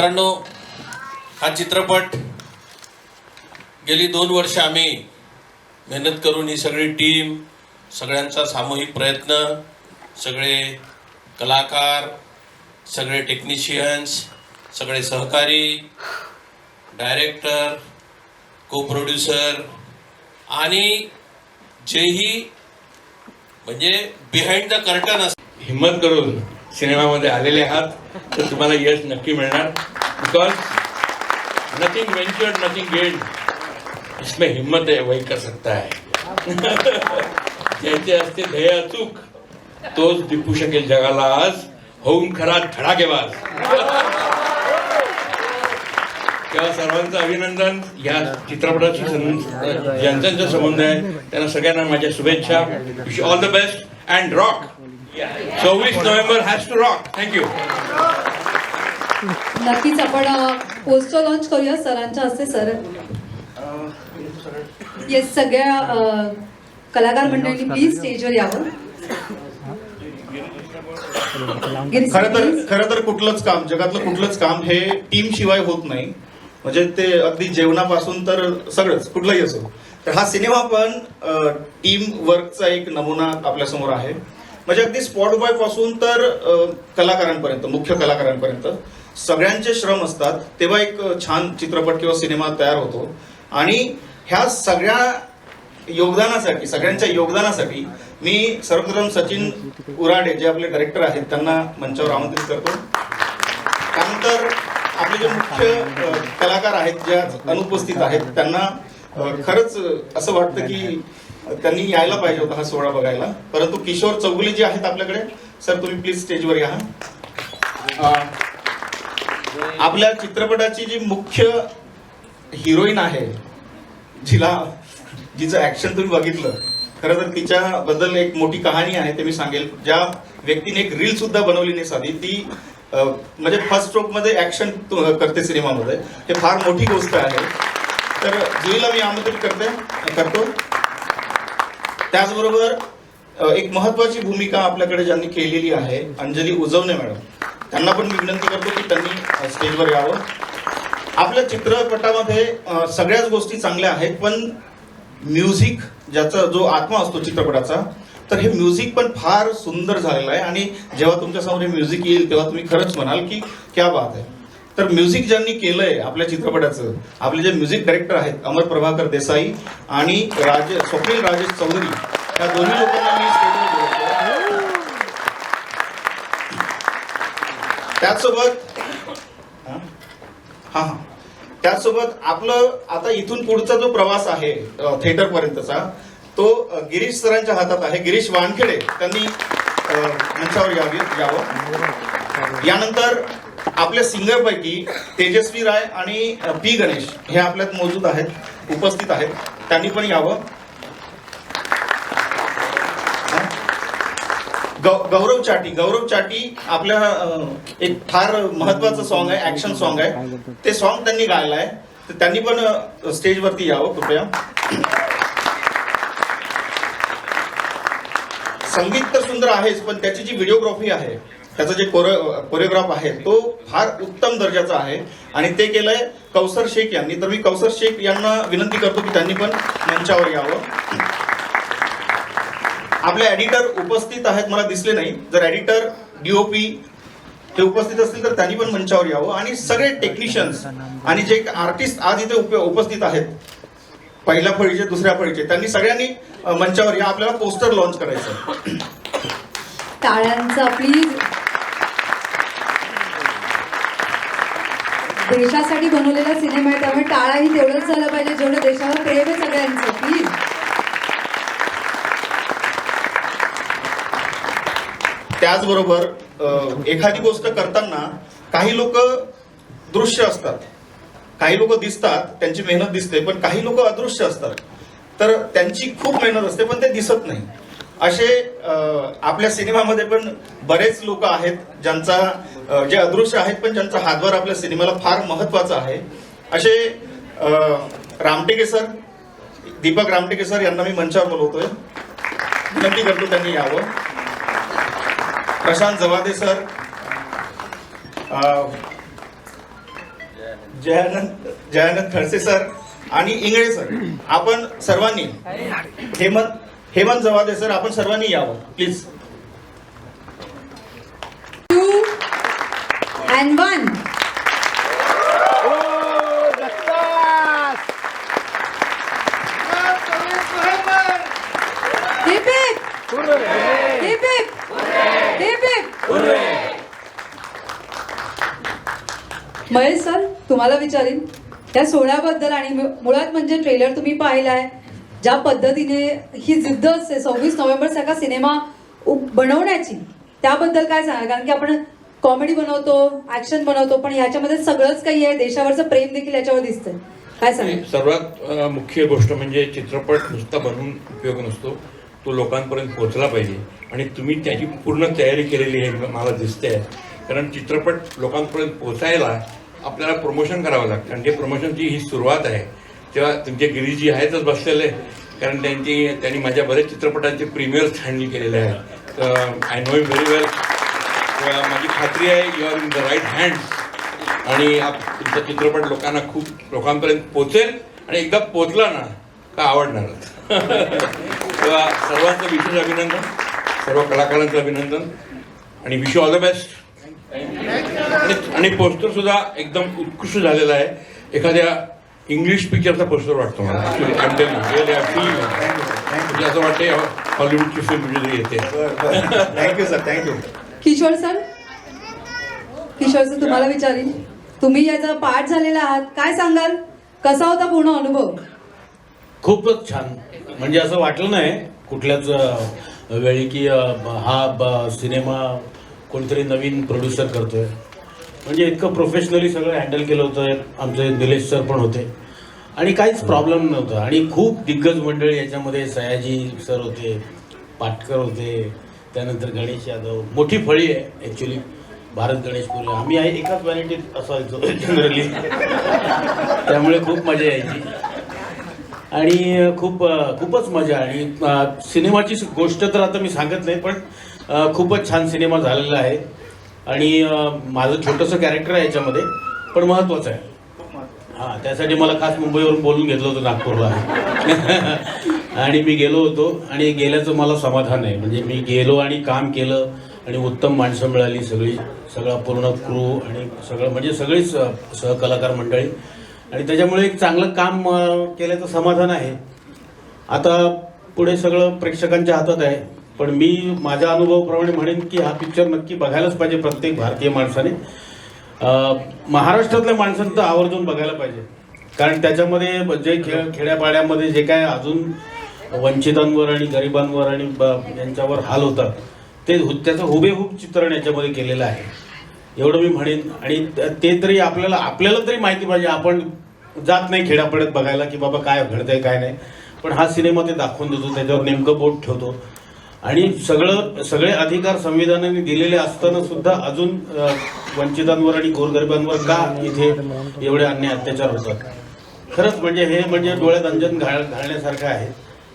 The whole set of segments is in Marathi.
मित्रांनो, हा चित्रपट गेली 2 वर्ष आम्ही मेहनत करून ही सगळी टीम, सगळ्यांचा सामूहिक प्रयत्न, सगळे कलाकार, सगळे टेक्निशियन्स, सगळे सहकारी, डायरेक्टर, को प्रोड्युसर आणि जेही म्हणजे बिहाइंड द कर्टन हिम्मत करून सिनेमामध्ये आलेले आहात तर तुम्हाला यश नक्की मिळणार. Because nothing ventured nothing gained, इसमें हिम्मत है वही कर सकता है. ज्याचे असते ध्येय अचूक तोच दिपू शकेल जगाला आज, होऊन खरा धडाकेबाज. तेव्हा सर्वांचं अभिनंदन. या चित्रपटाशी ज्यांचा संबंध आहे त्यांना सगळ्यांना माझ्या शुभेच्छा. Wish all the best and rock. 24 November has to rock. Thank you. नक्कीच आपण पोस्टर लॉन्च करूया सरांच्या हस्ते. सर येस, सगळ्या कलाकार मंडळींनी प्लीज स्टेजवर यावं. खरं तर कुठलंच काम, जगातलं कुठलंच काम हे टीम शिवाय होत नाही. म्हणजे ते अगदी जेवणापासून तर सगळंच कुठलंही असो. तर हा सिनेमा पण टीम वर्कचा एक नमुना आपल्यासमोर आहे. म्हणजे अगदी स्पॉट बॉय पासून तर कलाकारांपर्यंत, मुख्य कलाकारांपर्यंत सगळ्यांचे श्रम असतात, तेव्हा एक छान चित्रपट किंवा सिनेमा तयार होतो. आणि ह्या सगळ्या योगदानासाठी, सगळ्यांच्या योगदानासाठी मी सर्वप्रथम सचिन उराडे जे आपले डायरेक्टर आहेत त्यांना मंचावर आमंत्रित करतो. त्यानंतर आपले जे मुख्य कलाकार आहेत, ज्या अनुपस्थित आहेत, त्यांना खरंच असं वाटतं की त्यांनी यायला पाहिजे होता हा सोहळा बघायला. परंतु किशोर चौगुले जे आहेत आपल्याकडे, सर तुम्ही प्लीज स्टेजवर या. आपल्या चित्रपटाची जी मुख्य हिरोईन आहे, जिचं ऍक्शन तुम्ही बघितलं, खरं तर तिच्याबद्दल एक मोठी कहाणी आहे, ते मी सांगेल. ज्या व्यक्तीने एक रील सुद्धा बनवली नाही साधी, ती म्हणजे फर्स्ट स्ट्रोक मध्ये ऍक्शन करते सिनेमामध्ये, हे फार मोठी गोष्ट आहे. तर जुईला मी आमंत्रित करतो. त्याचबरोबर एक महत्वाची भूमिका आपल्याकडे ज्यांनी केलेली आहे, अंजली उजवणे मॅडम, त्यांना पण मी विनंती करतो की त्यांनी स्टेजवर यावं. आपल्या चित्रपटामध्ये सगळ्याच गोष्टी चांगल्या आहेत, पण म्युझिक, ज्याचा जो आत्मा असतो चित्रपटाचा, तर हे म्युझिक पण फार सुंदर झालेलं आहे. आणि जेव्हा तुमच्यासमोर हे म्युझिक येईल तेव्हा तुम्ही खरंच म्हणाल की क्या बात आहे. तर म्युझिक ज्यांनी केलंय आपल्या चित्रपटाचं, आपले जे म्युझिक डायरेक्टर आहेत अमर प्रभाकर देसाई आणि स्वप्नील राजेश चौधरी, या दोन्ही लोकांना मी स्टेजवर बोलवतो. त्याचसोबत आपलं आता इथून पुढचा जो प्रवास आहे थिएटर पर्यंतचा, तो गिरीश सरांच्या हातात आहे. गिरीश वानखेडे त्यांनी मंचावर यावं. यानंतर आपल्या सिंगर पैकी तेजस्वी राय आणि पी गणेश हे आपल्यात मौजूद आहेत, उपस्थित आहेत, त्यांनी पण यावं. गौरव चाटी आपल्या एक फार महत्वाचं सॉन्ग आहे, ऍक्शन सॉन्ग आहे, ते सॉन्ग त्यांनी गायलं आहे, तर त्यांनी पण स्टेजवरती यावं कृपया. संगीत तर सुंदर आहेच, पण त्याची जी व्हिडिओग्राफी आहे, त्याचा जे कोरिओग्राफ आहे, तो फार उत्तम दर्जाचा आहे आणि ते केलंय कौसर शेख यांनी. तर मी कौसर शेख यांना विनंती करतो की त्यांनी पण मंचावर यावं. आपले एडिटर उपस्थित आहेत, मला दिसले नाही. जर एडिटर, डीओपी हे उपस्थित असतील तर त्यांनी पण मंचावर यावं. आणि सगळे टेक्निशियन्स आणि जे आर्टिस्ट आज इथे उपस्थित आहेत, पहिल्या फळीचे, दुसऱ्या फळीचे, त्यांनी सगळ्यांनी मंचावर या. आपल्याला पोस्टर लॉन्च करायचं. टाळ्यांचा प्लीज. देशासाठी बनवलेला सिनेमा आहे, त्यामुळे टाळाही तेवढंच झालं पाहिजे जेवढं देशावर प्रेम आहे सगळ्यांचं. प्लीज. त्याचबरोबर एखादी गोष्ट करताना काही लोक दृश्य असतात, काही लोक दिसतात, त्यांची मेहनत दिसते, पण काही लोक अदृश्य असतात, तर त्यांची खूप मेहनत असते पण ते दिसत नाही. असे आपल्या सिनेमामध्ये पण बरेच लोक आहेत जे अदृश्य आहेत, पण ज्यांचा हातभार आपल्या सिनेमाला फार महत्वाचा आहे. असे रामटेके सर, दीपक रामटेके सर यांना मी मंचावर बोलवतोय, विनंती करतो त्यांनी यावं. प्रशांत जवादे सर, जयानंद खडसे सर आणि इंगळे सर, आपण सर्वांनी हेमंत जवादे सर, आपण सर्वांनी यावं please. 2 and 1. Hip hip! Hip hip! Hip hip! Mahesh sir, तुम्हाला विचारीन त्या सोहळ्याबद्दल आणि मुळात म्हणजे ट्रेलर तुम्ही पाहिलाय, ज्या पद्धतीने ही जिद्द असते 26 नोव्हेंबर सारखा सिनेमा बनवण्याची, त्याबद्दल काय सांगा? कारण की आपण कॉमेडी बनवतो, ऍक्शन बनवतो, पण ह्याच्यामध्ये सगळंच काही आहे, देशावरचं प्रेम देखील याच्यावर दिसतंय. काय सांगा? सर्वात मुख्य गोष्ट म्हणजे चित्रपट नुसता बनवून उपयोग नसतो, तो लोकांपर्यंत पोहोचला पाहिजे आणि तुम्ही त्याची पूर्ण तयारी केलेली आहे मला दिसते. कारण चित्रपट लोकांपर्यंत पोहोचायला आपल्याला प्रमोशन करावं लागतं आणि ते प्रमोशनची ही सुरुवात आहे. तेव्हा तुमचे गिरीजी आहेतच बसलेले, कारण त्यांनी माझ्या बरेच चित्रपटांचे प्रीमियर्स हँडल केलेले आहेत. तर I know it very well. माझी खात्री आहे you are in the right hands आणि तुमचा चित्रपट लोकांपर्यंत पोचेल आणि एकदा पोचला ना का आवडणारच. तेव्हा सर्वांचं विशेष अभिनंदन, सर्व कलाकारांचं अभिनंदन आणि wish you all the best. आणि पोस्टर सुद्धा एकदम उत्कृष्ट झालेला आहे. एखाद्या इंग्लिश पिक्चरचा पोस्टर वाटतो मला. म्हणजे असं वाटते हॉलिवूडची फिल्म येते. Thank you sir, thank you. Kishor sir, तुम्हाला विचारीन, तुम्ही याचा पार्ट झालेला आहात, काय सांगाल? कसा होता पूर्ण अनुभव? खूपच छान. म्हणजे असं वाटलं नाही कुठल्याच वेळी की हा सिनेमा कोणतरी नवीन प्रोड्युसर करतोय. म्हणजे इतकं प्रोफेशनली सगळं हँडल केलं होतं. आमचे निलेश सर पण होते आणि काहीच प्रॉब्लेम नव्हता. आणि खूप दिग्गज मंडळी याच्यामध्ये, सयाजी सर होते, पाटकर होते, त्यानंतर गणेश यादव, मोठी फळी आहे ॲक्च्युली, भारत गणेश पुरे. आम्ही एकाच व्हॅनिटीत असायचो जनरली, त्यामुळे खूप मजा यायची आणि खूपच मजा. आणि सिनेमाची गोष्ट तर आता मी सांगत नाही, पण खूपच छान सिनेमा झालेला आहे. आणि माझं छोटंसं कॅरेक्टर आहे याच्यामध्ये, पण महत्त्वाचं आहे. हां, त्यासाठी मला खास मुंबईवरून बोलून घेतलं होतं नागपूरला. आणि मी गेलो होतो आणि गेल्याचं मला समाधान आहे. म्हणजे मी गेलो आणि काम केलं आणि उत्तम माणसं मिळाली, सगळा पूर्ण क्रू आणि सगळं म्हणजे सगळीच सहकलाकार मंडळी, आणि त्याच्यामुळे एक चांगलं काम केल्याचं समाधान आहे. आता पुढे सगळं प्रेक्षकांच्या हातात आहे, पण मी माझ्या अनुभवाप्रमाणे म्हणेन की हा पिक्चर नक्की बघायलाच पाहिजे प्रत्येक भारतीय माणसाने. महाराष्ट्रातल्या माणसांनी तर आवर्जून बघायला पाहिजे, कारण त्याच्यामध्ये जे खेड्यापाड्यामध्ये जे काय अजून वंचितांवर आणि गरिबांवर आणि यांच्यावर हाल होतात त्याचं हुबेहूब चित्रण याच्यामध्ये केलेलं आहे, एवढं मी म्हणेन. आणि ते तरी आपल्याला तरी माहिती पाहिजे. आपण जात नाही खेड्यापाड्यात बघायला की बाबा काय घडतंय काय नाही, पण हा सिनेमा ते दाखवून देतो, त्याच्यावर नेमकं बोट ठेवतो. आणि सगळे अधिकार संविधानाने दिलेले असताना सुद्धा अजून वंचितांवर आणि गोरगरिबांवर का इथे एवढे अन्याय अत्याचार होतात. खरंच म्हणजे हे म्हणजे डोळ्यात अंजन घालण्यासारखं आहे.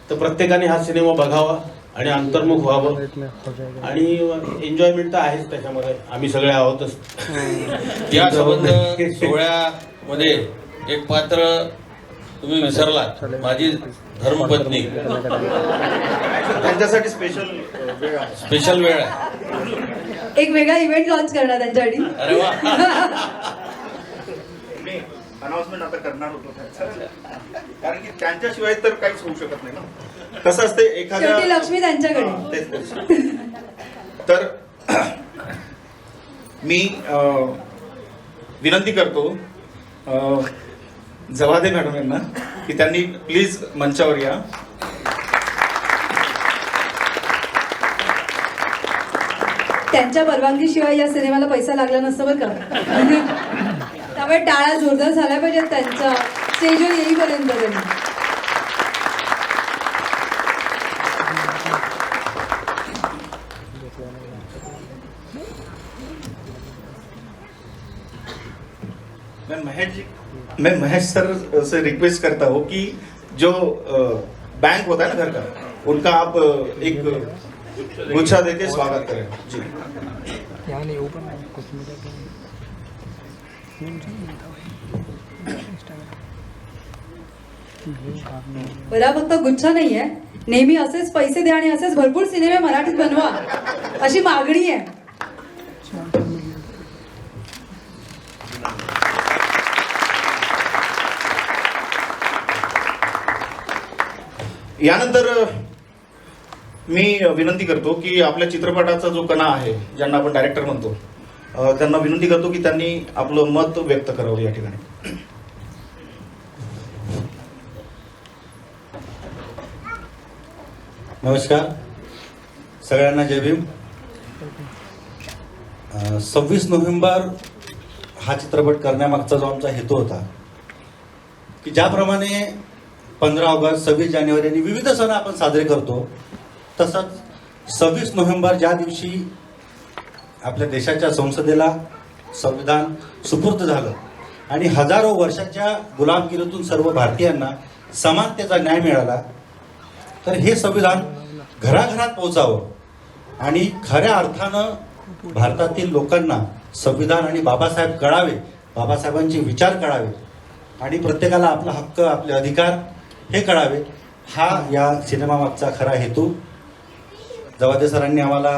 तर प्रत्येकाने हा सिनेमा बघावा आणि अंतर्मुख व्हावं. आणि एन्जॉयमेंट तर आहेच त्याच्यामध्ये, आम्ही सगळे आहोतच. या संबंध सोहळ्यामध्ये एक पात्र तुम्ही विसरलात, माझी धर्मपत्नी. त्यांच्यासाठी स्पेशल वेळ आहे. एक वेगळा इव्हेंट लॉन्च करणार त्यांच्यासाठी. अरे वा. मी अनाउन्समेंट आता करणार होतो कारण की त्यांच्याशिवाय तर काहीच होऊ शकत नाही ना. कसं असते एखाद्या शेवटी लक्ष्मी त्यांच्याकडे. तेच. तर मी विनंती करतो जवादे मॅडम यांना की त्यांनी प्लीज मंचावर या. त्यांच्या परवानगीशिवाय या सिनेमाला पैसा लागला नसता बरं का. त्यामुळे टाळा जोरदार झाल्या पाहिजेत त्यांच्या स्टेजवर येईपर्यंत. मैं महेश सर से रिक्वेस्ट करता हूँ कि जो बैंक होता है ना घर का, उनका आप एक गुच्छा देके स्वागत करें जी. बरं फक्त गुच्छ नाहीये, नेहमी असेच पैसे द्या आणि असेच भरपूर सिनेमे मराठीत बनवा अशी मागणी आहे. यानंतर मी विनंती करतो की आपल्या चित्रपटाचा जो कणा आहे, ज्यांना आपण डायरेक्टर म्हणतो, त्यांना विनंती करतो की त्यांनी आपलं मत व्यक्त करावं या ठिकाणी. नमस्कार सगळ्यांना, जय भीम. 26 नोव्हेंबर हा चित्रपट करण्यामागचा जो आमचा हेतू होता की ज्याप्रमाणे 15 ऑगस्ट 26 जानेवारी आणि विविध सण आपण साजरे करतो, तसंच 26 नोव्हेंबर ज्या दिवशी आपल्या देशाच्या संसदेला संविधान सुपूर्द झालं आणि हजारो वर्षाच्या गुलामगिरीतून सर्व भारतीयांना समानतेचा न्याय मिळाला, तर हे संविधान घराघरात पोहोचावं आणि खऱ्या अर्थानं भारतातील लोकांना संविधान आणि बाबासाहेब कळावे, बाबासाहेबांचे विचार कळावे आणि प्रत्येकाला आपला हक्क, आपले अधिकार हे कळावे, हा या सिनेमामागचा खरा हेतू. जवादे सरांनी आम्हाला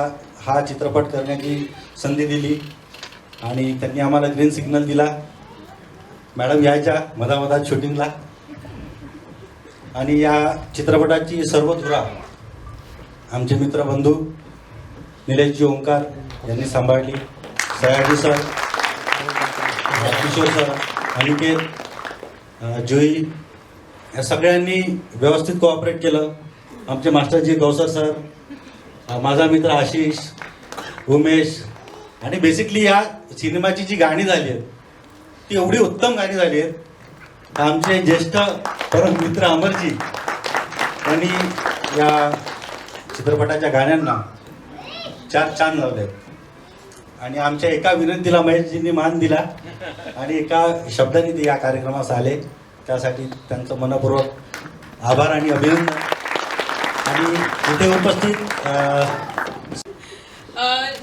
हा चित्रपट करण्याची संधी दिली आणि त्यांनी आम्हाला ग्रीन सिग्नल दिला. मॅडम यायच्या मधामधात शूटिंगला आणि या चित्रपटाची सर्व धुरा आमचे मित्रबंधू निलेशजी ओंकार यांनी सांभाळली. सयाजी सर, किशोर सर, अनिकेत, जुई या सगळ्यांनी व्यवस्थित कोऑपरेट केलं. आमचे मास्टरजी गौसर सर, माझा मित्र आशिष, उमेश आणि बेसिकली या सिनेमाची जी गाणी झाली आहेत ती एवढी उत्तम गाणी झाली आहेत. आमचे ज्येष्ठ परम मित्र अमरजी यांनी या चित्रपटाच्या गाण्यांना 4 चांद लावले आणि आमच्या एका विनंतीला महेशजींनी मान दिला आणि एका शब्दाने ते या कार्यक्रमास आले. त्यासाठी त्यांचं मनपूर्वक आभार आणि अभिनंदन. आणि इथे उपस्थित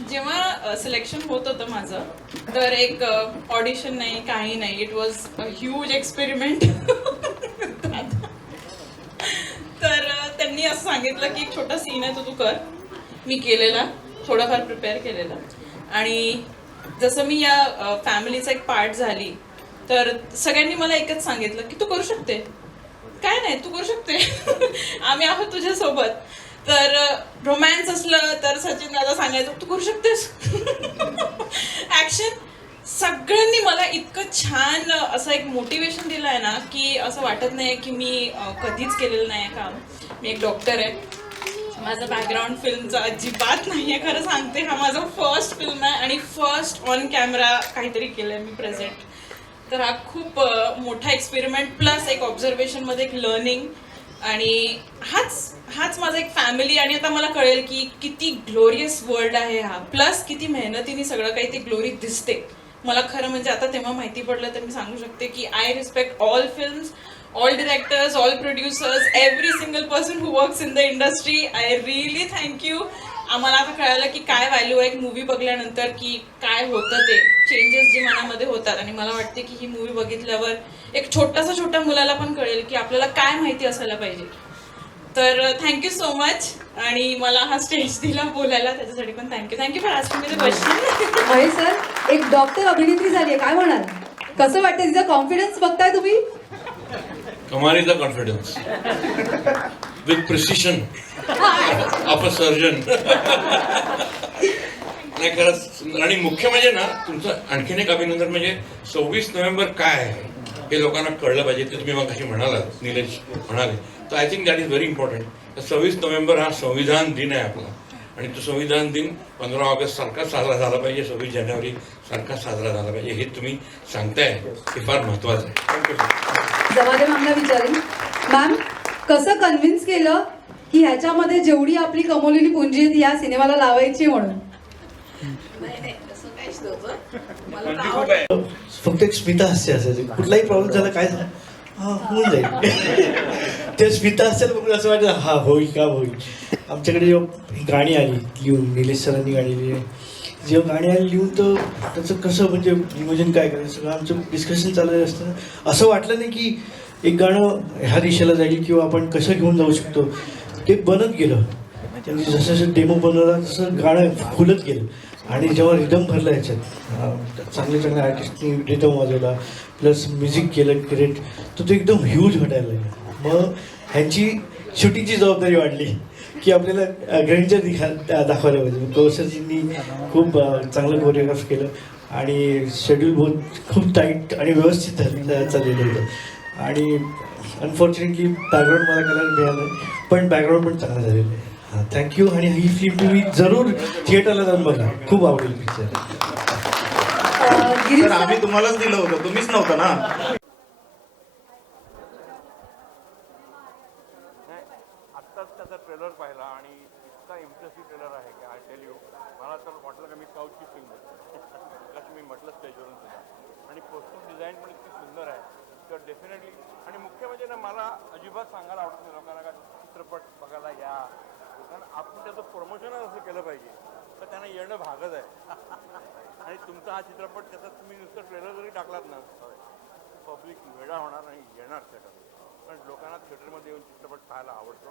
जेव्हा सिलेक्शन होत होतं माझं, तर एक ऑडिशन नाही, काही नाही, it was a huge experiment. तर त्यांनी असं सांगितलं की एक छोटा सीन आहे तो तू कर. मी केलेला, थोडाफार प्रिपेअर केलेला आणि जसं मी या फॅमिलीचा एक पार्ट झाली तर सगळ्यांनी मला एकच सांगितलं की तू करू शकते, काय नाही तू करू शकते, आम्ही आहोत तुझ्यासोबत. तर रोमॅन्स असलं तर सचिन दादा सांगायचं तू करू शकतेस. ॲक्शन, सगळ्यांनी मला इतकं छान असं एक मोटिवेशन दिलं आहे ना की असं वाटत नाही की मी कधीच केलेलं नाही काम. मी एक डॉक्टर आहे, माझं बॅकग्राऊंड फिल्मचं अजिबात नाही आहे, खरं सांगते. हा माझा फर्स्ट फिल्म आहे आणि फर्स्ट ऑन कॅमेरा काहीतरी केलं आहे मी प्रेझेंट. तर हा खूप मोठा एक्सपेरिमेंट प्लस एक ऑब्झर्वेशनमध्ये एक लर्निंग आणि हाच माझा एक फॅमिली. आणि आता मला कळेल की किती ग्लोरियस वर्ल्ड आहे हा, प्लस किती मेहनतीने सगळं काही ते ग्लोरी दिसते. मला खरं म्हणजे आता तेव्हा माहिती पडलं तर मी सांगू शकते की I respect all films, all directors, all producers, every single person who works in the industry. I really thank you. आम्हाला आता कळालं की काय व्हॅल्यू आहे एक मूवी बघल्यानंतर, की काय होतं ते चेंजेस जे मनामध्ये होतात. आणि मला वाटते की ही मूवी बघितल्यावर एक छोट्या मुलाला पण कळेल की आपल्याला काय माहिती असायला पाहिजे. तर थँक्यू सो मच. आणि मला हा स्टेज दिला बोलायला त्याच्यासाठी पण thank you for asking me the question. Mahesh sir, एक डॉक्टर अभिनेत्री झाली आहे, काय म्हणाल? कसं वाटतं तिचा कॉन्फिडन्स बघताय तुम्ही? Kamari the confidence with precision of a surgeon. नाही खरंच. आणि मुख्य म्हणजे ना तुमचं आणखीन एक अभिनंदन म्हणजे 26 नोव्हेंबर काय आहे हे लोकांना कळलं पाहिजे. ते तुम्ही मग कशी म्हणालात, निलेश म्हणाले, तर I think that is very important. 26 November हा संविधान दिन आहे आपला आणि तो संविधान दिन 15 ऑगस्ट सारखा साजरा झाला पाहिजे, 26 जानेवारी सारखा साजरा झाला पाहिजे, हे तुम्ही सांगताय, हे फार महत्वाचं आहे. थँक्यू. जवादे मॅमला विचारेन, मॅम कसं कन्व्हिन्स केलं की ह्याच्यामध्ये जेवढी आपली कमवलेली पुंजी आहे ती या सिनेमाला लावायची म्हणून? फक्त एक स्मिता हास्य असायचं, कुठलाही प्रॉब्लेम झाला काय झालं हा होऊन जाईल. ते स्मिता हास्याला बघून असं वाटतं हा होईल का होईल. आमच्याकडे जेव्हा ही गाणी आली लिहून, निलेश सरांनी गाणी लिहिली, जेव्हा गाणी आली लिहून तर त्याचं कसं म्हणजे नियोजन काय करायचं सगळं आमचं डिस्कशन चाललेलं असताना असं वाटलं नाही की एक गाणं ह्या दिशेला जाईल किंवा आपण कसं घेऊन जाऊ शकतो. ते बनत गेलं म्हणजे जसं जसं डेमो बनवला तसं गाणं खुलत गेलं. आणि जेव्हा रिदम भरला याच्यात चांगले चांगले आर्टिस्टनी रिदम वाजवला प्लस म्युझिक केलं क्रिएट तर ते एकदम ह्यूज वाटायला लागलं. मग ह्यांची शूटिंगची जबाबदारी वाढली की आपल्याला ग्रँडर दाखवायला पाहिजे. कौशलजींनी खूप चांगलं कोरिओग्राफ केलं आणि शेड्यूल खूप टाईट आणि व्यवस्थित चाललेलं होतं. आणि अनफॉर्च्युनेटली बॅकग्राऊंड मला करायला मिळालं पण बॅकग्राऊंड पण चांगलं झालेलं आहे. हां थँक्यू. आणि ही फिल्म तुम्ही जरूर थिएटरला जाऊन बघा, खूप आवडेल पिक्चर. गिरीश तर सर, आम्ही तुम्हालाच दिलं होतं, तुम्हीच नव्हता ना. आत्ताच त्याचा ट्रेलर पाहिला आणि इतका इम्प्रेसिव्ह ट्रेलर आहे की आय टेल यू, मला तर वाटलं की मी साऊथची फिल्म होती जशी मी म्हटलं स्टेजवरून सुद्धा. आणि पोस्टर डिझाईन पण इतकी सुंदर आहे तर डेफिनेटली. आणि मुख्य म्हणजे ना मला अजिबात सांगायला आवडत नाही लोकांना का चित्रपट बघायला या, कारण आपण त्याचं प्रमोशनच असं केलं पाहिजे तर त्यांना येणं भागच आहे. आणि तुमचा हा चित्रपट त्याचा तुम्ही नुसतं ट्रेलर जरी टाकलात ना पब्लिक वेडा होणार आणि येणार थिएटर. पण लोकांना थिएटरमध्ये येऊन चित्रपट पाहायला आवडतो.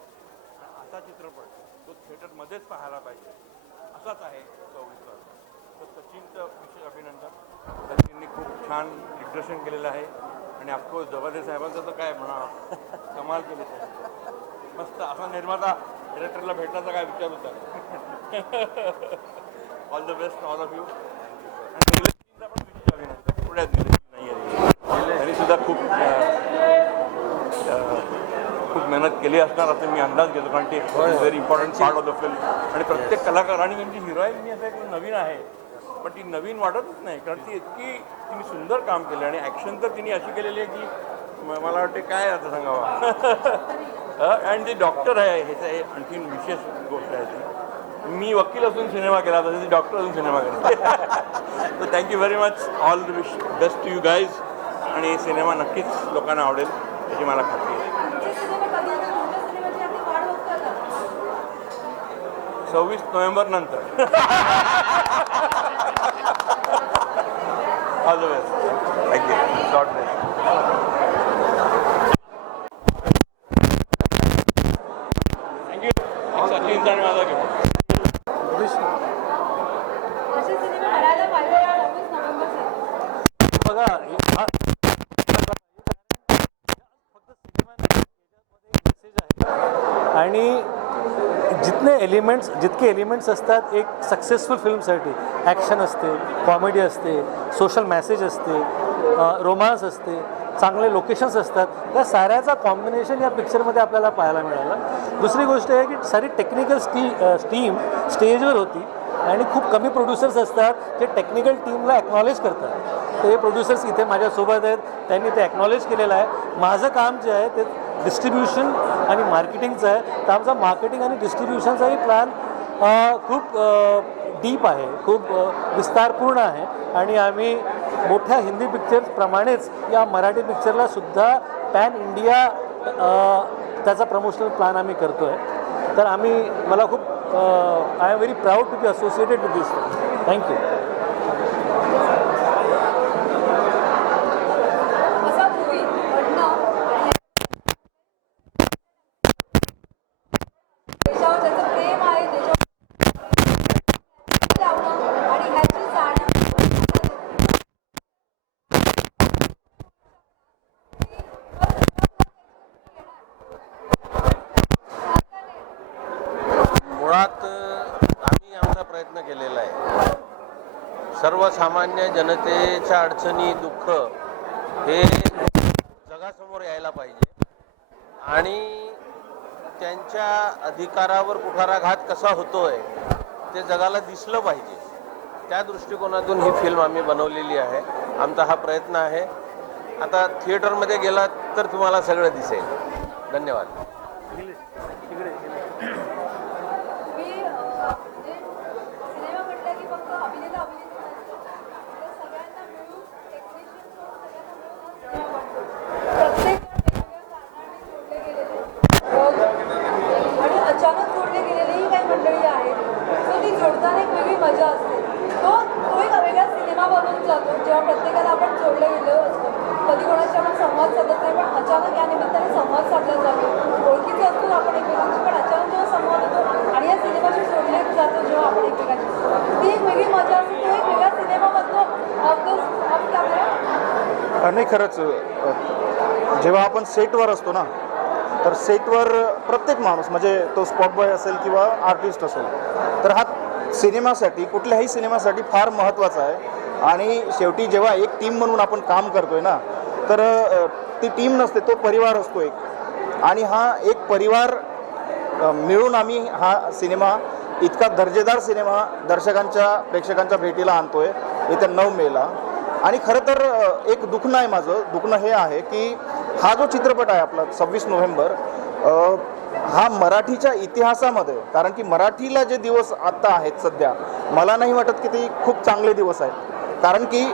असा चित्रपट तो थिएटरमध्येच पाहायला पाहिजे असाच आहे 24 तर सचिनचं विशेष अभिनंदन. सचिनने खूप छान दिग्दर्शन केलेलं आहे आणि ऑफकोर्स जबादे साहेबांचं तर काय म्हणा कमाल केली त्याने. मस्त असा निर्माता डिरेक्टरला भेटण्याचा काय विचार होता. All the best all of you. आणि निलेशजींचा पण विशेष अभिनंदन. पुण्यात निलेश नाही आहे त्यांनी सुद्धा खूप मेहनत केली असणार असं मी अंदाज घेतो कारण ते very important part of the film. आणि प्रत्येक कलाकार आणि म्हणजे हिरोईन मी असं एक नवीन आहे पण ती नवीन वाटतच नाही कारण ती इतकी तिने सुंदर काम केलं. आणि ॲक्शन तर तिने अशी केलेली आहे की मला वाटते काय आता सांगावं. आणि जे डॉक्टर आहे ह्याचं हे आणखीन विशेष गोष्ट आहे ती. मी वकील असून सिनेमा केला तसं ती डॉक्टर असून सिनेमा केला. तर thank you very much. All the best to you guys. आणि सिनेमा नक्कीच लोकांना आवडेल याची मला खात्री आहे. 26 नोव्हेंबर नंतर. All the best. Thank you. God bless. Thank you. सचिनचा आणि माझा घेऊन असे सिनेमे करायला पाहिजे 26 नोव्हेंबरसाठी. बघा फक्त मेसेज आहे आणि जितके एलिमेंट्स असतात एक सक्सेसफुल फिल्मसाठी ॲक्शन असते, कॉमेडी असते, सोशल मेसेज असते, रोमान्स असते, चांगले लोकेशन्स असतात, या साऱ्याचा कॉम्बिनेशन या पिक्चरमध्ये आपल्याला पाहायला मिळालं. दुसरी गोष्ट आहे की सारी टेक्निकल टीम स्टेजवर होती आणि खूप कमी प्रोड्युसर्स असतात जे टेक्निकल टीमला ॲक्नॉलेज करतात. तर हे प्रोड्युसर्स इथे माझ्यासोबत आहेत, त्यांनी ते ॲक्नॉलेज केलेलं आहे. माझं काम जे आहे ते डिस्ट्रीब्युशन आणि मार्केटिंगचं आहे. तर आमचा मार्केटिंग आणि डिस्ट्रीब्युशनचाही प्लॅन खूप डीप आहे, खूप विस्तारपूर्ण आहे आणि आम्ही मोठ्या हिंदी पिक्चर्सप्रमाणेच या मराठी पिक्चरलासुद्धा पॅन इंडिया त्याचा प्रमोशनल प्लॅन आम्ही करतो आहे. तर मला खूप I am very proud to be associated with this. Thank you. असा मूवी घडणं देशावर ज्याचं प्रेम आहे, देशावर लावणं आणि ह्याची जाणीव मुळात आम्ही आमचा प्रयत्न केलेला आहे. सर्वसामान्य जनतेच्या अडचणी दुःख हे जगासमोर यायला पाहिजे आणि त्यांच्या अधिकारावर कुठाराघात कसा होतोय ते जगाला दिसलं पाहिजे. त्या दृष्टिकोनातून ही फिल्म आम्ही बनवलेली आहे. आमचा हा प्रयत्न आहे. आता थिएटरमध्ये गेलात तर तुम्हाला सगळं दिसेल. धन्यवाद. सिनेमा म्हटलं की फक्त अभिनेता अभिनेत्री नसतो, तर सगळ्यांना मिळून टेक्निशियन सगळ्यांना मिळून हा सिनेमा बनतो. प्रत्येक वेगवेगळ्या कारणाने जोडले गेलेले आणि अचानक जोडले गेलेलेही काही मंडळी आहेत. सो ती जोडताना एक वेगळी मजा असते. तो नाही खरंच जेव्हा आपण सेटवर असतो ना, तर सेटवर प्रत्येक माणूस म्हणजे तो स्पॉट बॉय असेल किंवा आर्टिस्ट असेल, तर हा सिनेमासाठी कुठल्याही सिनेमासाठी फार महत्त्वाचा आहे. आणि शेवटी जेव्हा एक टीम म्हणून आपण काम करतोय ना, तर ती टीम नसते, तो परिवार असतो एक. आणि हा एक परिवार मिळून आम्ही हा सिनेमा, इतका दर्जेदार सिनेमा प्रेक्षकांच्या भेटीला आणतोय येत्या 9 मेला. आणि खरं तर एक दुखणं आहे माझं. दुखणं हे आहे की हा जो चित्रपट आहे आपला 26 नोव्हेंबर, हा मराठीच्या इतिहासामध्ये, कारण की मराठीला जे दिवस आत्ता आहेत सध्या, मला नाही वाटत की ते खूप चांगले दिवस आहेत. कारण की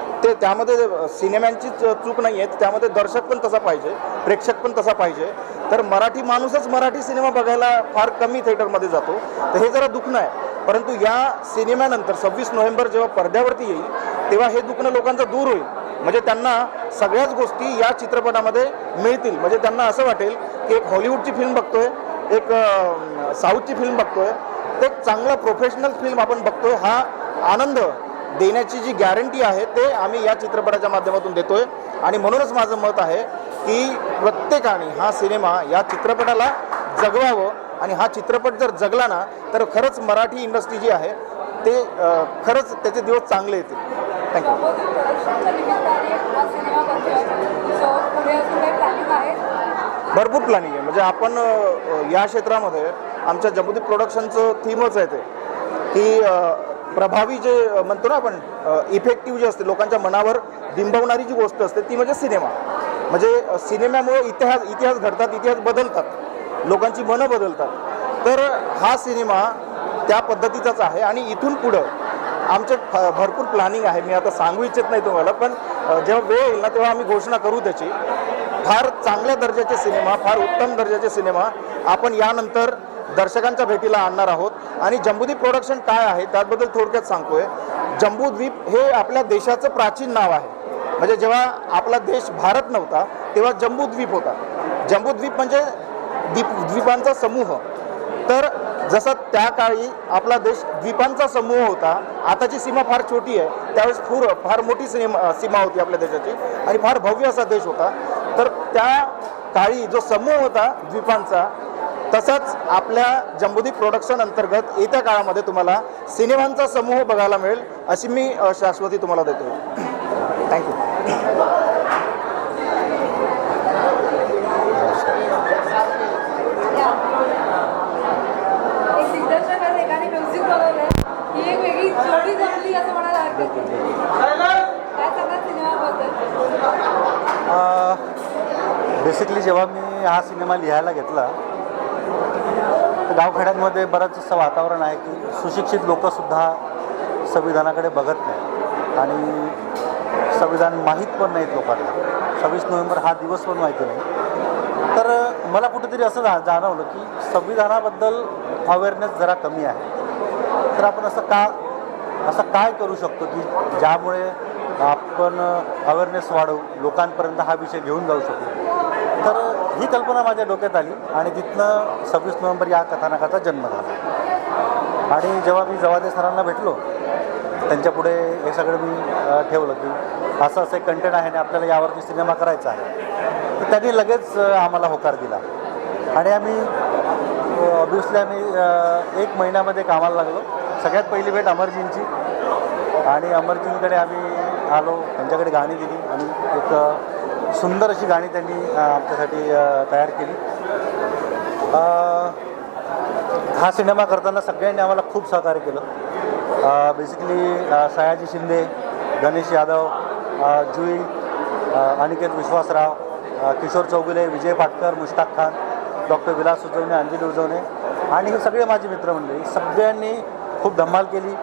त्यामध्ये सिनेमांची चूक नाही आहे, त्यामध्ये दर्शक पण तसा पाहिजे, प्रेक्षक पण तसा पाहिजे. तर मराठी माणूसच मराठी सिनेमा बघायला फार कमी थिएटरमध्ये जातो, तर हे जरा दुखणं आहे. परंतु या सिनेम्यानंतर 26 नोव्हेंबर जेव्हा पडद्यावरती येईल, तेव्हा हे दुखणं लोकांचं दूर होईल. म्हणजे त्यांना सगळ्याच गोष्टी या चित्रपटामध्ये मिळतील. म्हणजे त्यांना असं वाटेल की एक हॉलिवूडची फिल्म बघतोय, एक साऊथची फिल्म बघतोय, तर एक चांगला प्रोफेशनल फिल्म आपण बघतोय. हा आनंद देण्याची जी गॅरंटी आहे ते आम्ही या चित्रपटाच्या माध्यमातून देतोय. आणि म्हणूनच माझं मत आहे की प्रत्येकाने हा सिनेमा, या चित्रपटाला जगवावं. आणि हा चित्रपट जर जगला ना, तर खरंच मराठी इंडस्ट्री जी आहे ते खरंच त्याचे दिवस चांगले येतील. थँक्यू. भरपूर प्लॅनिंग आहे. म्हणजे आपण या क्षेत्रामध्ये आमच्या जम्बूदीप प्रोडक्शनचं थीमच आहे ते की प्रभावी जे म्हणतो ना आपण, इफेक्टिव्ह जे असते, लोकांच्या मनावर बिंबवणारी जी गोष्ट असते ती म्हणजे सिनेमा. म्हणजे सिनेमामुळे इतिहास घडतात, इतिहास बदलतात, लोकांची मनं बदलतात. तर हा सिनेमा त्या पद्धतीचाच आहे. आणि इथून पुढं आमचे भरपूर प्लॅनिंग आहे. मी आता सांगू इच्छित नाही तुम्हाला, पण जेव्हा वेळ येईल ना तेव्हा आम्ही घोषणा करू त्याची. फार चांगल्या दर्जाचे सिनेमा, फार उत्तम दर्जाचे सिनेमा आपण यानंतर दर्शकांच्या भेटीला आणणार आहोत. आणि जम्बूद्वीप प्रोडक्शन काय आहे त्याबद्दल थोडक्यात सांगतोय. जम्बूद्वीप हे आपल्या देशाचं प्राचीन नाव आहे. म्हणजे जेव्हा आपला देश भारत नव्हता तेव्हा जम्बूद्वीप होता. जम्बूद्वीप म्हणजे द्वीपांचा समूह. तर जसा त्या काळी आपला देश द्वीपांचा समूह होता, आताची सीमा फार छोटी आहे, त्यावेळेस फार मोठी सीमा होती आपल्या देशाची आणि फार भव्य असा देश होता. तर त्या काळी जो समूह होता द्वीपांचा, तसाच आपल्या जम्बूद्वीप प्रोडक्शन अंतर्गत येत्या काळामध्ये तुम्हाला सिनेमांचा समूह बघायला मिळेल, अशी मी शाश्वती तुम्हाला देतो. थँक्यू. बेसिकली जेव्हा मी हा सिनेमा लिहायला घेतला, तर गावखेड्यांमध्ये बरंच असं वातावरण आहे की सुशिक्षित लोकंसुद्धा संविधानाकडे बघत नाही आणि संविधान माहीत पण नाहीत लोकांना. 26 नोव्हेंबर हा दिवस पण माहिती नाही. तर मला कुठेतरी असं जाणवलं की संविधानाबद्दल अवेअरनेस जरा कमी आहे. तर आपण असं काय करू शकतो की ज्यामुळे आपण अवेअरनेस वाढवू, लोकांपर्यंत हा विषय घेऊन जाऊ शकतो. तर ही कल्पना माझ्या डोक्यात आली आणि तिथनं 26 नोव्हेंबर या कथानकाचा जन्म झाला. आणि जेव्हा मी जवादे सरांना भेटलो, त्यांच्यापुढे हे सगळं मी ठेवलं की असं एक कंटेंट आहे आणि आपल्याला यावरती सिनेमा करायचा आहे. तर त्यांनी लगेच आम्हाला होकार दिला आणि आम्ही ऑब्व्हियसली 1 महिन्यामध्ये कामाला लागलो. सगळ्यात पहिली भेट अमरजींची आणि अमरजींकडे आम्ही आलो, त्यांच्याकडे गाणी दिली आणि एक सुंदर अशी गाणी त्यांनी आमच्यासाठी तयार केली. हा सिनेमा करताना सगळ्यांनी आम्हाला खूप सहकार्य केलं. बेसिकली सयाजी शिंदे, गणेश यादव, जुई, अनिकेत विश्वासराव, किशोर चौगुले, विजय पाटकर, मुश्ताक खान, डॉक्टर विलास उजवणे, अंजली उजवणे आणि हे सगळे माझी मित्रमंडळी, सगळ्यांनी खूप धमाल केली.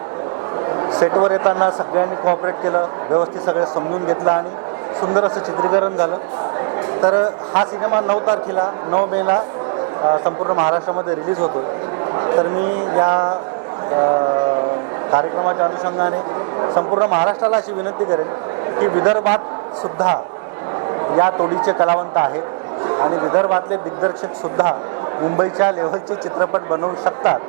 सेटवर येताना सगळ्यांनी कोऑपरेट केलं, व्यवस्थित सगळं समजून घेतलं आणि सुंदर असं चित्रीकरण झालं. तर हा सिनेमा 9 तारखेला 9 मेला संपूर्ण महाराष्ट्रामध्ये रिलीज होतो. तर मी या कार्यक्रमाच्या अनुषंगाने संपूर्ण महाराष्ट्राला अशी विनंती करेन की विदर्भात सुद्धा या तोडीचे कलावंत आहेत आणि विदर्भातले दिग्दर्शकसुद्धा मुंबईच्या लेव्हलचे चित्रपट बनवू शकतात.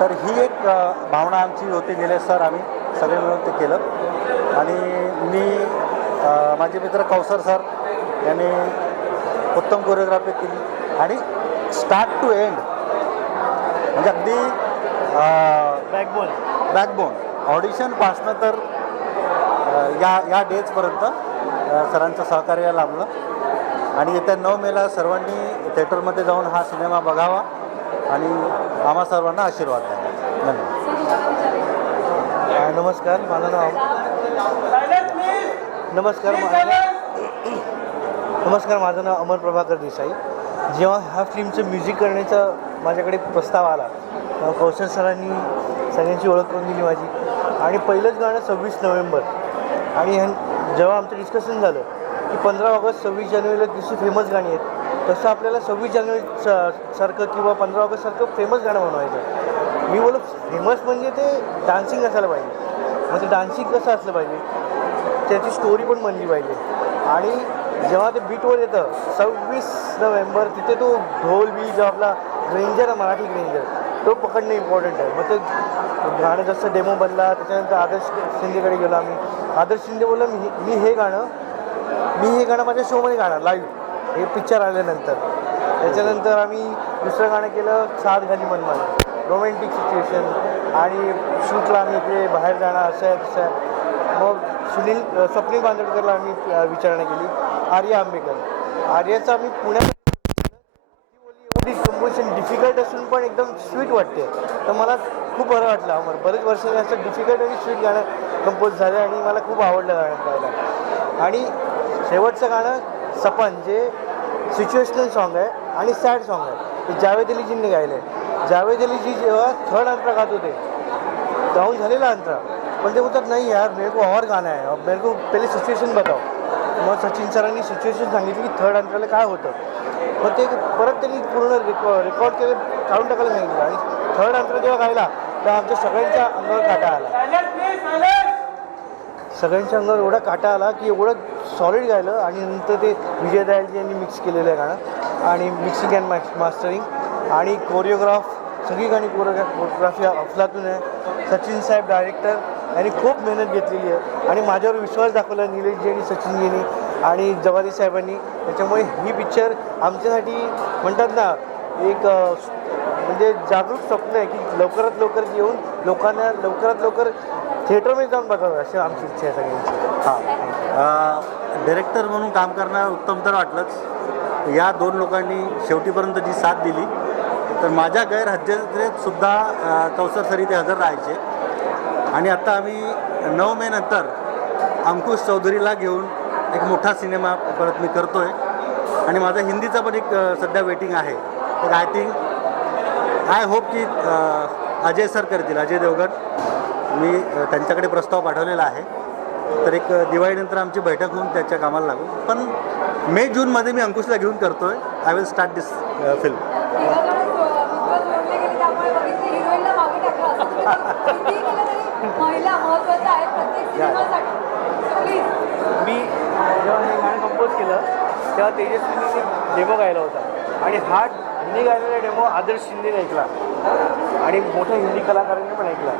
तर ही एक भावना आमची होती. गेले सर आम्ही सगळे मिळून ते केलं आणि मी माझे मित्र कौसर सर यांनी उत्तम कोरिओग्राफी केली आणि स्टार्ट टू एंड म्हणजे अगदी बॅकबोन ऑडिशनपासनं तर या डेजपर्यंत सरांचं सहकार्य लाभलं आणि येत्या 9 मेला सर्वांनी थिएटरमध्ये जाऊन हा सिनेमा बघावा आणि आम्हा सर्वांना आशीर्वाद द्यावा. धन्यवाद. नमस्कार माझं नाव अमर प्रभाकर देसाई. जेव्हा ह्या फिल्मचं म्युझिक करण्याचा माझ्याकडे प्रस्ताव आला तेव्हा कौशल सरांनी सगळ्यांची ओळख करून दिली माझी आणि पहिलंच गाणं 26 नोव्हेंबर आणि जेव्हा आमचं डिस्कशन झालं की 15 ऑगस्ट 26 जानेवारीला किती फेमस गाणी आहेत तसं आपल्याला 26 जानेवारी सारखं किंवा 15 ऑगस्टसारखं फेमस गाणं बनवायचं. मी बोललो फेमस म्हणजे ते डान्सिंग असायला पाहिजे. मग ते डान्सिंग कसं असलं पाहिजे त्याची स्टोरी पण बनली पाहिजे आणि जेव्हा ते बीटवर येतं 26 नोव्हेंबर तिथे तो ढोल बी जो आपला ग्रेंजर आहे मराठी ग्रेंजर तो पकडणं इम्पॉर्टंट आहे. मग ते गाणं जसं डेमो बनला त्याच्यानंतर आदर्श शिंदेकडे गेलो आम्ही. आदर्श शिंदे बोलला मी हे गाणं माझ्या शोमध्ये गाणं लाईव्ह हे पिक्चर आल्यानंतर. त्याच्यानंतर आम्ही दुसरं गाणं केलं सात घाली मनमान रोमॅन्टिक सिच्युएशन आणि शूटला आम्ही इकडे बाहेर जाणार असं आहे तसं आहे. मग स्वप्नील बांदोडकरला आम्ही विचारणा केली. आर्या आंबेकर आर्याचं आम्ही पुण्यात एवढी कंपोजिशन डिफिकल्ट असून पण एकदम स्वीट वाटते तर मला खूप बरं वाटलं. बरेच वर्षांनी असं डिफिकल्ट आणि स्वीट गाणं कंपोज झालं आणि मला खूप आवडलं गाणं गायला. आणि शेवटचं गाणं सपन जे सिच्युएशनल सॉन्ग आहे आणि सॅड सॉन्ग आहे ते जावेद अलीजींनी गायलं आहे. जावेद अलीजी जेव्हा थर्ड अंतरा गात होते गाऊन झालेला अंतरा पण ते बोलतात नाही यार मेरे को और गाणं आहे मेरे को पहिले सिच्युएशन बताओ. मग सचिन सरांनी सिच्युएशन सांगितली की थर्ड अंतराला काय होतं मग ते परत त्यांनी पूर्ण रेकॉर्ड केले काढून टाकायला सांगितलं आणि थर्ड अंतरा जेव्हा गायला तर आमच्या सगळ्यांच्या अंगावर काटा एवढा काटा आला की एवढं सॉलिड गायलं आणि नंतर ते विजय दयालजी यांनी मिक्स केलेलं आहे गाणं आणि मिक्सिंग अँड मास्टरिंग आणि कोरिओग्राफ सगळी गाणी कोरिओग्राफी अफलातून आहे. सचिन साहेब डायरेक्टर यांनी खूप मेहनत घेतलेली आहे आणि माझ्यावर विश्वास दाखवला निलेशजी आणि सचिनजींनी आणि जवादी साहेबांनी. त्याच्यामुळे ही पिक्चर आमच्यासाठी म्हणतात ना एक म्हणजे जागरूक स्वप्न आहे की लवकरात लवकर येऊन लोकांना लवकरात लवकर थिएटरमध्ये जाऊन बघावं अशी आमची इच्छा आहे सगळ्यांची. डायरेक्टर म्हणून काम करणं उत्तम तर वाटलंच. या 2 लोकांनी शेवटीपर्यंत जी साथ दिली तर माझ्या गैरहजेरीत सुद्धा कौसर सर ते हजर राहायचे आणि आता आम्ही 9 मे नंतर अंकुश चौधरीला घेऊन एक मोठा सिनेमा परत मी करतो आहे आणि माझा हिंदीचा पण एक सध्या वेटिंग आहे. तर आय होप की अजय सर करतील अजय देवगण. मी त्यांच्याकडे प्रस्ताव पाठवलेला आहे तर एक दिवाळीनंतर आमची बैठक होऊन त्याच्या कामाला लागू. पण मे जूनमध्ये मी अंकुशला घेऊन करतो आहे. I will start this film. मी जेव्हा हे गाणं कंपोज केलं तेव्हा तेजस्विनीने डेमो गायला होता आणि हा हिंदी गायलेला डेमो आदर्श शिंदेने ऐकला आणि मोठ्या हिंदी कलाकारांनी पण ऐकला.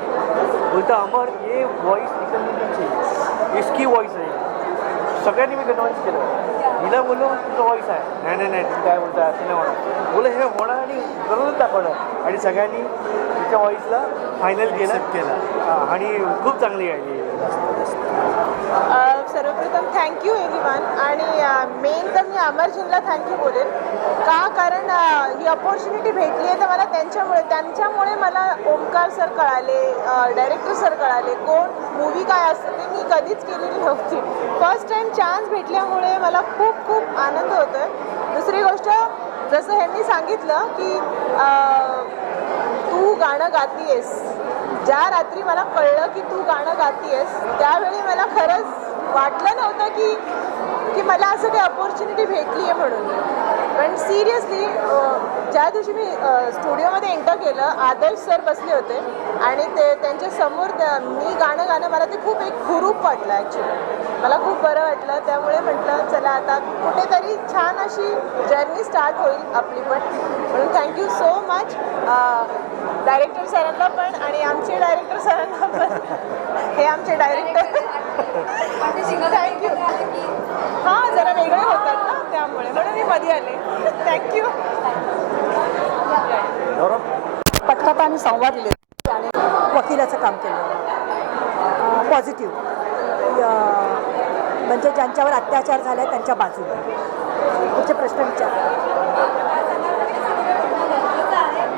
बोलता अमर ये वॉइस निकलनी चाहिए इसकी वॉइस आहे. सगळ्यांनी मी कन्व्हिन्स केलं. हिला बोललो तुझं वॉइस आहे नाही तुम्ही काय बोलता असं नाही होणार. बोललं हे होणार आणि करूनच दाखवलं आणि सगळ्यांनी तिच्या वॉइसला फायनल केलं आणि खूप चांगली गायली. सर्वप्रथम थँक्यू एव्हरीवन आणि मेन तर मी अमरजींना थँक्यू बोलेन का कारण ही अपॉर्च्युनिटी भेटली आहे तर मला त्यांच्यामुळे मला ओमकार सर कळाले डायरेक्टर सर कळाले कोण मूवी काय असतं ते मी कधीच केलेली नव्हती. फर्स्ट टाईम चान्स भेटल्यामुळे मला खूप खूप आनंद होतो आहे. दुसरी गोष्ट जसं ह्यांनी सांगितलं की तू गाणं गातीयेस ज्या रात्री मला कळलं की तू गाणं गातीयेस त्यावेळी मला खरंच वाटलं नव्हतं की मला असं काही अपॉर्च्युनिटी भेटली आहे म्हणून. पण सिरियसली ज्या दिवशी मी स्टुडिओमध्ये एंटर केलं आदर्श सर बसले होते आणि त्यांच्यासमोर मी गाणं गाणं मला ते खूप एक हुरूप वाटलं. ॲक्च्युली मला खूप बरं वाटलं. त्यामुळे म्हटलं चला आता कुठेतरी छान अशी जर्नी स्टार्ट होईल आपली पण. म्हणून थँक्यू सो मच डायरेक्टर सरांना पण आणि आमचे डायरेक्टर सरांना पण. हे आमचे डायरेक्टर थँक्यू. हां जरा वेगळे होतात ना त्यामुळे म्हणून मी मध्ये आले. थँक्यू. पटकथा आणि संवाद लिहिले आणि वकिलाचं काम केलं. पॉझिटिव्ह म्हणजे ज्यांच्यावर अत्याचार झाला त्यांच्या बाजूला. पुढचे प्रश्न विचार.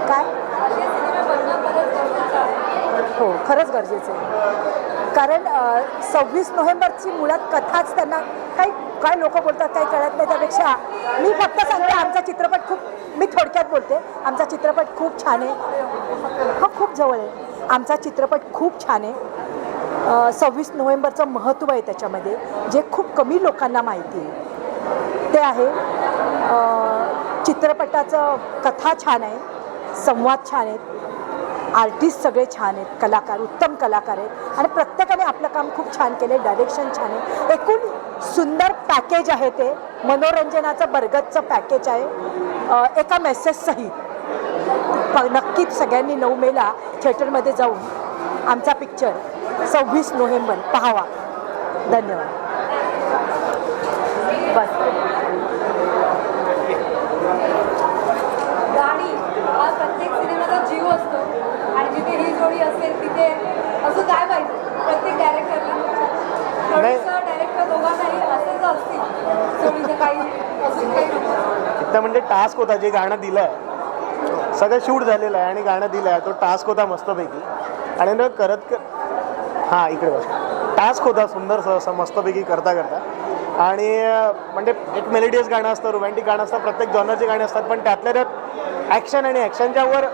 काय हो खरंच गरजेचं आहे. कारण 26 नोव्हेंबरची मुळात कथाच त्यांना काय लोक बोलतात काही कळत नाही. त्यापेक्षा मी फक्त सांगते आमचा चित्रपट मी थोडक्यात बोलते. आमचा चित्रपट खूप छान आहे. खूप जवळ आहे. आमचा चित्रपट खूप छान आहे. 26 नोव्हेंबरचं महत्त्व आहे त्याच्यामध्ये जे खूप कमी लोकांना माहिती आहे ते आहे. चित्रपटाचं कथा छान आहे, संवाद छान आहेत, आर्टिस्ट सगळे छान आहेत, कलाकार उत्तम कलाकार आहेत आणि प्रत्येकाने आपलं काम खूप छान केलं आहे. डायरेक्शन छान आहे. एकूण सुंदर पॅकेज आहे. ते मनोरंजनाचं बरगतचं पॅकेज आहे एका मेसेजसहित. नक्कीच सगळ्यांनी 9 मेला थिएटरमध्ये जाऊन आमचा पिक्चर 26 नोव्हेंबर पाहावा. धन्यवाद. बस. गाणी हा प्रत्येक सिनेमाचा जीव असतो आणि जिथे ही जोडी असेल तिथे असं काय पाहिजे प्रत्येक डायरेक्टरला. प्रोड्युसर डायरेक्टर दोघांनाही असेच असतील जोडीचं काही अजून काही नको. इथं म्हणजे टास्क होता जे गाणं दिलं आहे सगळं शूट झालेलं आहे आणि गाणं दिलं आहे तो टास्क होता मस्तपैकी. आणि न करत हां इकडे बस. टास्क होता सुंदर असं मस्तपैकी करता आणि म्हणजे एक मेलोडियस गाणं असतं, रोमॅन्टिक गाणं असतं, प्रत्येक जॉनरचे गाणे असतात. पण त्यातल्या त्यात ॲक्शन आणि ॲक्शनच्या वर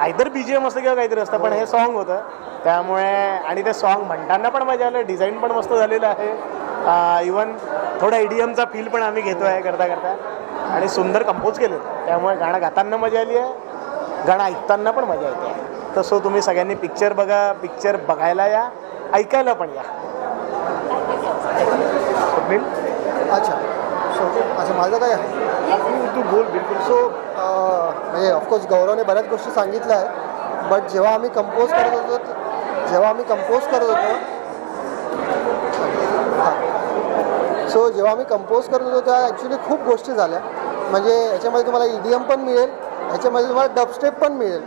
आयदर BGM असतं किंवा काहीतरी असतं. पण हे सॉन्ग होतं त्यामुळे आणि ते सॉन्ग म्हणताना पण मजा आलं. डिझाईन पण मस्त झालेलं आहे. इवन थोडा EDMचा फील पण आम्ही घेतो आहे करता आणि सुंदर कंपोज केलं. त्यामुळे गाणं गाताना मजा आली आहे, गाणं ऐकताना पण मजा येते. तसं तुम्ही सगळ्यांनी पिक्चर बघा, पिक्चर बघायला या, ऐकायला पण या. अच्छा माझं काय आहे तू बोल बिलकुल. सो म्हणजे ऑफकोर्स गौरवने बऱ्याच गोष्टी सांगितल्या आहेत. बट जेव्हा आम्ही कंपोज करत होतो सो जेव्हा आम्ही कंपोज करत होतो तेव्हा ॲक्च्युली खूप गोष्टी झाल्या. म्हणजे याच्यामध्ये तुम्हाला EDM पण मिळेल, ह्याच्यामध्ये तुम्हाला डबस्टेप पण मिळेल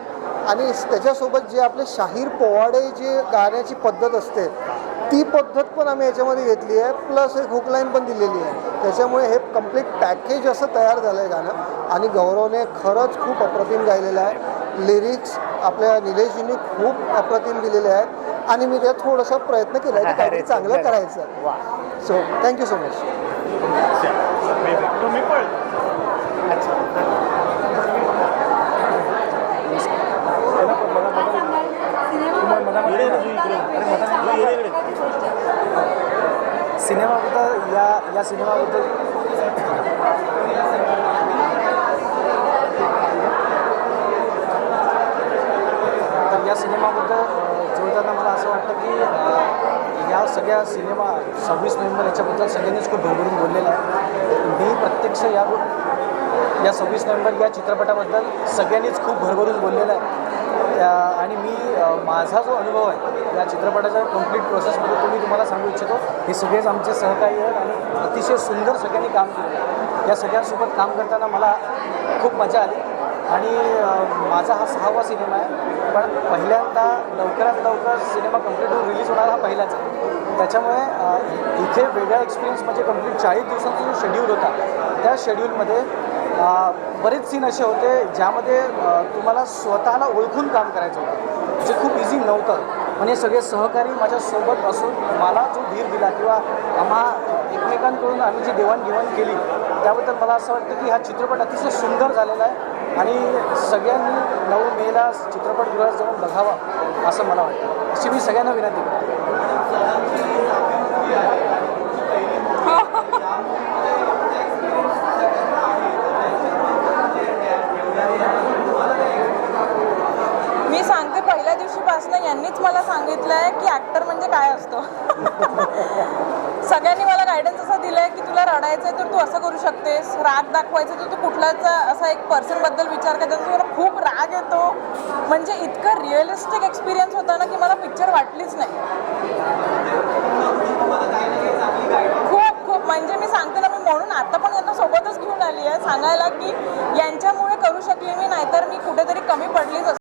आणि त्याच्यासोबत जे आपले शाहीर पोवाडे जे गाण्याची पद्धत असते ती पद्धत पण आम्ही याच्यामध्ये घेतली आहे. प्लस एक हुकलाईन पण दिलेली आहे. त्याच्यामुळे हे कम्प्लीट पॅकेज असं तयार झालं आहे गाणं. आणि गौरवने खरंच खूप अप्रतिम गायलेलं आहे. लिरिक्स आपल्या निलेशजींनी खूप अप्रतिम दिलेले आहेत आणि मी त्यात थोडासा प्रयत्न केला आहे की काहीतरी चांगलं करायचं. So thank you so much. तुम्ही पण सिनेमाबद्दल या सिनेमाबद्दल तर या सिनेमाबद्दल जोडताना मला असं वाटतं की या सगळ्या सिनेमा 26 नोव्हेंबर याच्याबद्दल सगळ्यांनीच खूप भरभरून बोललेलं आहे. मी प्रत्यक्ष या 26 नोव्हेंबर या चित्रपटाबद्दल सगळ्यांनीच खूप भरभरून बोललेलं आहे. आणि मी माझा जो अनुभव आहे या चित्रपटाच्या कंप्लीट प्रोसेसमध्ये तो मी तुम्हाला सांगू इच्छितो. हे सगळेच आमचे सहकारी आहेत आणि अतिशय सुंदर सगळ्यांनी काम केलं. या सगळ्यांसोबत काम करताना मला खूप मजा आली आणि माझा हा 6वा सिनेमा आहे. पण पहिल्यांदा लवकरात लवकर सिनेमा कंप्लीट होऊन रिलीज होणारा हा पहिलाच आहे. त्याच्यामुळे इथे वेगळा एक्सपिरियन्स म्हणजे कंप्लीट 40 दिवसांचा जो शेड्यूल होता त्या शेड्यूलमध्ये बरेच सीन असे होते ज्यामध्ये तुम्हाला स्वतःला ओळखून काम करायचं होतं जे खूप इझी नव्हतं. म्हणजे सगळे सहकारी माझ्यासोबत असून मला जो धीर दिला किंवा आम्हा एकमेकांकडून आम्ही जी देवाणघेवाण केली त्याबद्दल मला असं वाटतं की हा चित्रपट अतिशय सुंदर झालेला आहे आणि सगळ्यांनी 9 मेला चित्रपटगृहात जाऊन बघावा असं मला वाटतं. अशी मी सगळ्यांना विनंती करतो. मी सांगते पहिल्या दिवशीपासून यांनीच मला सांगितलं आहे की ॲक्टर म्हणजे काय असतो. सगळ्यांनी मला गायडन्स असं दिलं आहे की तुला रडायचं आहे तर तू असं करू शकतेस, राग दाखवायचं तर तू कुठलाच असा एक पर्सनबद्दल विचार कर ज्याचा तुला खूप राग येतो. म्हणजे इतकं रिअलिस्टिक एक्सपिरियन्स होता ना की मला पिक्चर वाटलीच नाही. सांगायला की यांच्यामुळे करू शकले मी, नाहीतर मी कुठेतरी कमी पडलीच असते.